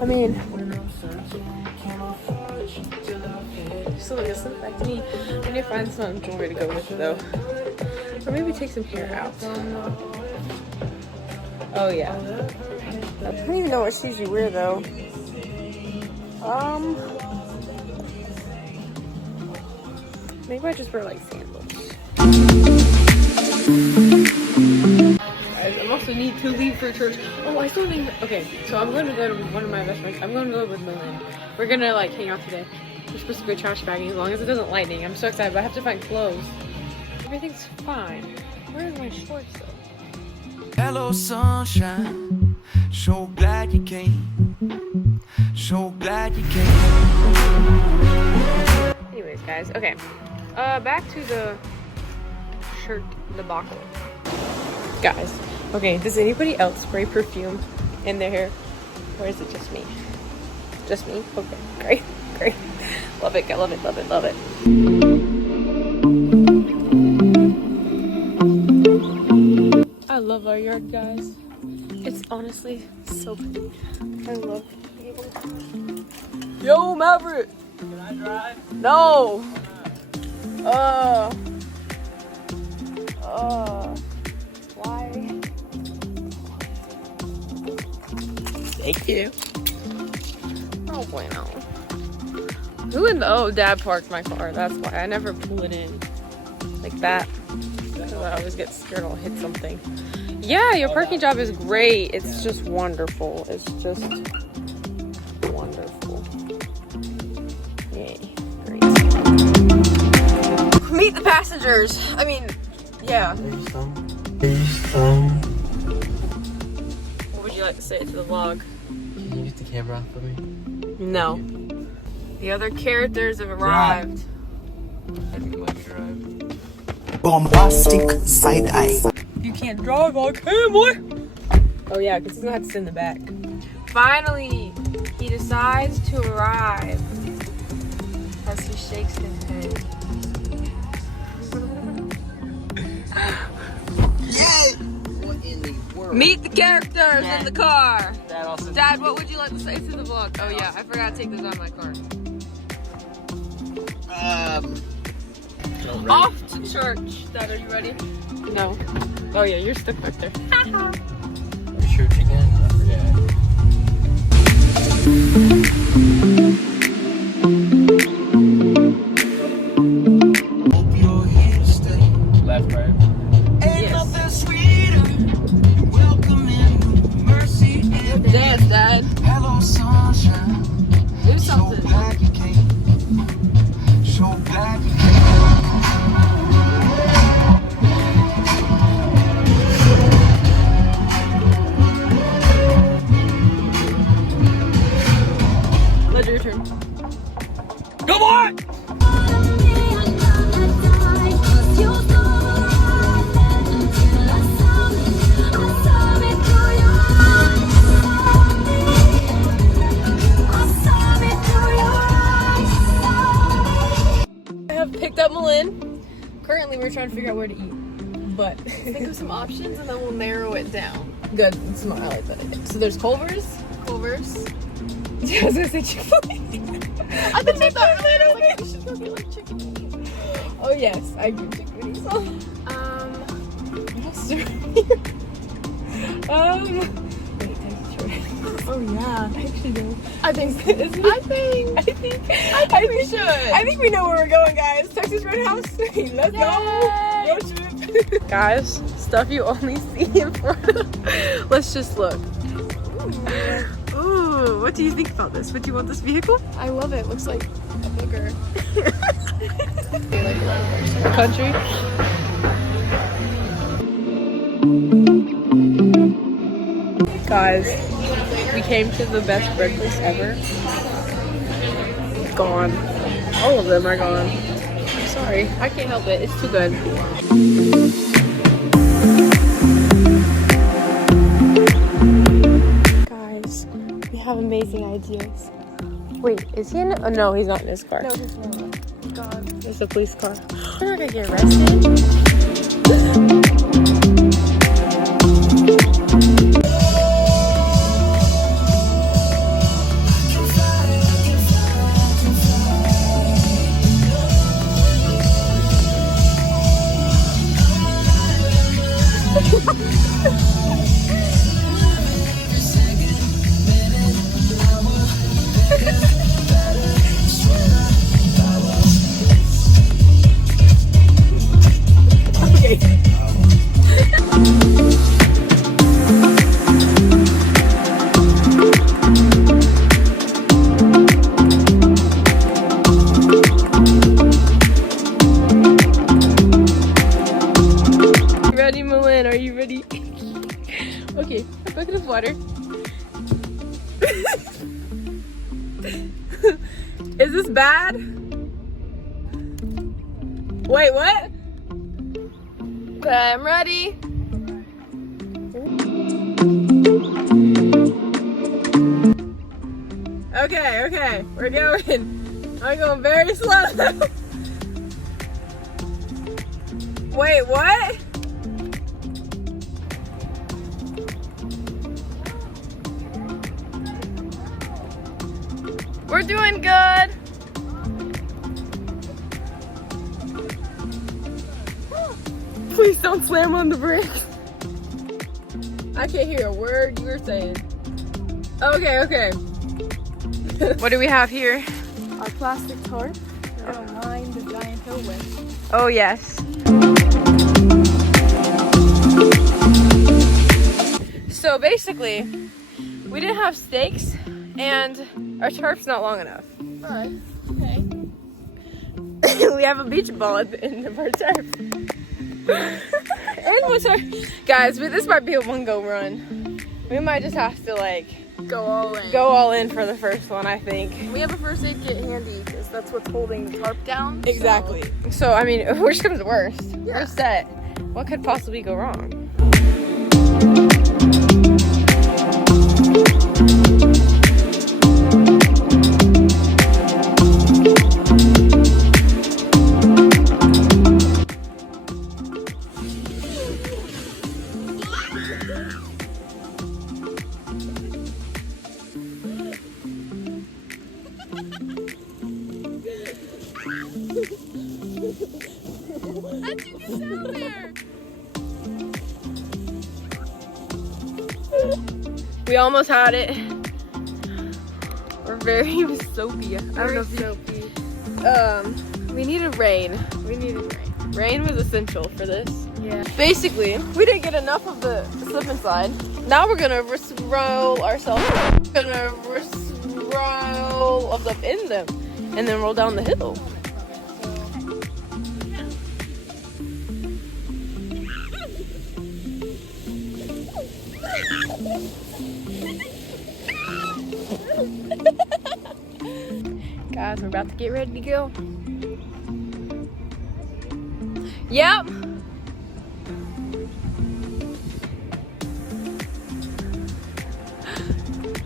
I mean, so listen back to me. I need to find some jewelry to go with it though. Or maybe take some hair out. Oh yeah. I don't even know what shoes you wear though. Maybe I just wear like sandals. I also need to leave for church. Oh, I still need. Okay, so I'm going to go to one of my best friends. I'm going to go with Lillian. We're gonna like hang out today. We're supposed to go trash bagging as long as it doesn't lightning. I'm so excited, but I have to find clothes. Everything's fine. Where are my shorts though? Hello sunshine, so glad you came. So glad you came. Anyways, guys, okay. Back to the shirt debacle. Guys, okay, does anybody else spray perfume in their hair? Or is it just me? Just me? Okay, great, great. Love it, I love it, love it, love it. I love our yard, guys. It's honestly so pretty. I love being able to. Yo, Maverick! Can I drive? No! Why? Thank you. Oh, bueno. Who in the, oh, Dad parked my car. That's why I never pull it in like that. Because I always get scared I'll hit something. Yeah, your parking job is great. It's just wonderful. It's just wonderful. Yay. Great. Meet the passengers. I mean, yeah. What would you like to say to the vlog? Can you use the camera for me? No. The other characters have arrived. I think let me drive. Bombastic side eye. You can't drive on camera. Oh yeah, because he's gonna have to sit in the back. Finally, he decides to arrive as he shakes his head. What in the world? Meet the characters in the car. Dad, What would you like to say to the vlog? Oh yeah, I forgot to take this out of my car. Off to church. Dad, are you ready? No. Oh yeah, you're stuck back there. Church again? I forget. Hope you're here to stay. Left, right. Ain't Yes. nothing sweeter than welcoming mercy and Dance, Dad. hello sunshine. Do So something. glad you came. So glad you came. Ledger, your turn. Come on! I have picked up Malin. Currently, we're trying to figure out where to eat. But Think of some options and then we'll narrow it down. good. It's smart. I like that idea. So there's Culver's. Culver's. Yeah, I was gonna say Chick-fil-A. I thought about that earlier. I was like, we should go get like chicken. Oh yes, I agree. Chick-fil-A. So, yes, sir. Wait, Texas Shore. Oh yeah, I actually do. I think we should. I think we know where we're going, guys. Texas Roadhouse. Let's go. Road trip. Guys, stuff you only see in Florida. Let's just look. Ooh. Ooh, what do you think about this? Would you want this vehicle? I love it. Looks like a booger. Country. Guys, we came to the best breakfast ever. Gone. All of them are gone. I'm sorry. I can't help it. It's too good. Guys, we have amazing ideas. Wait, is he in? Oh, no, he's not in his car. No, he's not. God. It's a police car. We're not gonna get arrested. Ready, Malin? Are you ready? Okay, a bucket of water. Is this bad? Wait, what? I'm ready. Okay, we're going. I'm going very slow. Wait, what? We're doing good. Please don't slam on the brakes. I can't hear a word you're saying. Okay. What do we have here? Our plastic tarp. We're gonna line the giant hill with. Oh, yes. So basically, we didn't have stakes and our tarp's not long enough. Alright. Okay. We have a beach ball at the end of our tarp. And what's our... Guys, this might be a one-go run. We might just have to, like, Go all in. go all in for the first one, I think. We have a first aid kit handy because that's what's holding the tarp down. Exactly. So, I mean, worst comes to worst. We're set. What could possibly go wrong? How'd you get down there? We almost had it. We're very soapy. I don't know if soapy. we needed rain. We needed rain. Rain was essential for this. Yeah. Basically, we didn't get enough of the slip and slide. Now we're gonna roll ourselves. We're gonna roll of them in them, and then roll down the hill. Guys, we're about to get ready to go. Yep.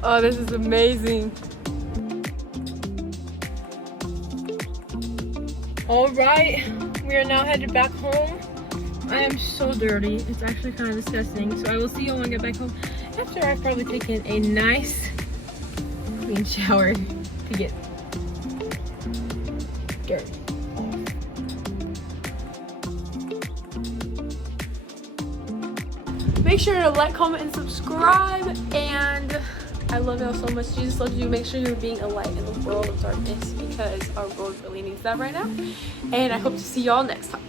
Oh, this is amazing. All right, we are now headed back home. I am so dirty. It's actually kind of disgusting. So I will see you when I get back home after I've probably taken a nice clean shower to get dirt off. Make sure to like, comment, and subscribe. And I love y'all so much. Jesus loves you. Make sure you're being a light in the world of darkness because our world really needs that right now. And I hope to see y'all next time.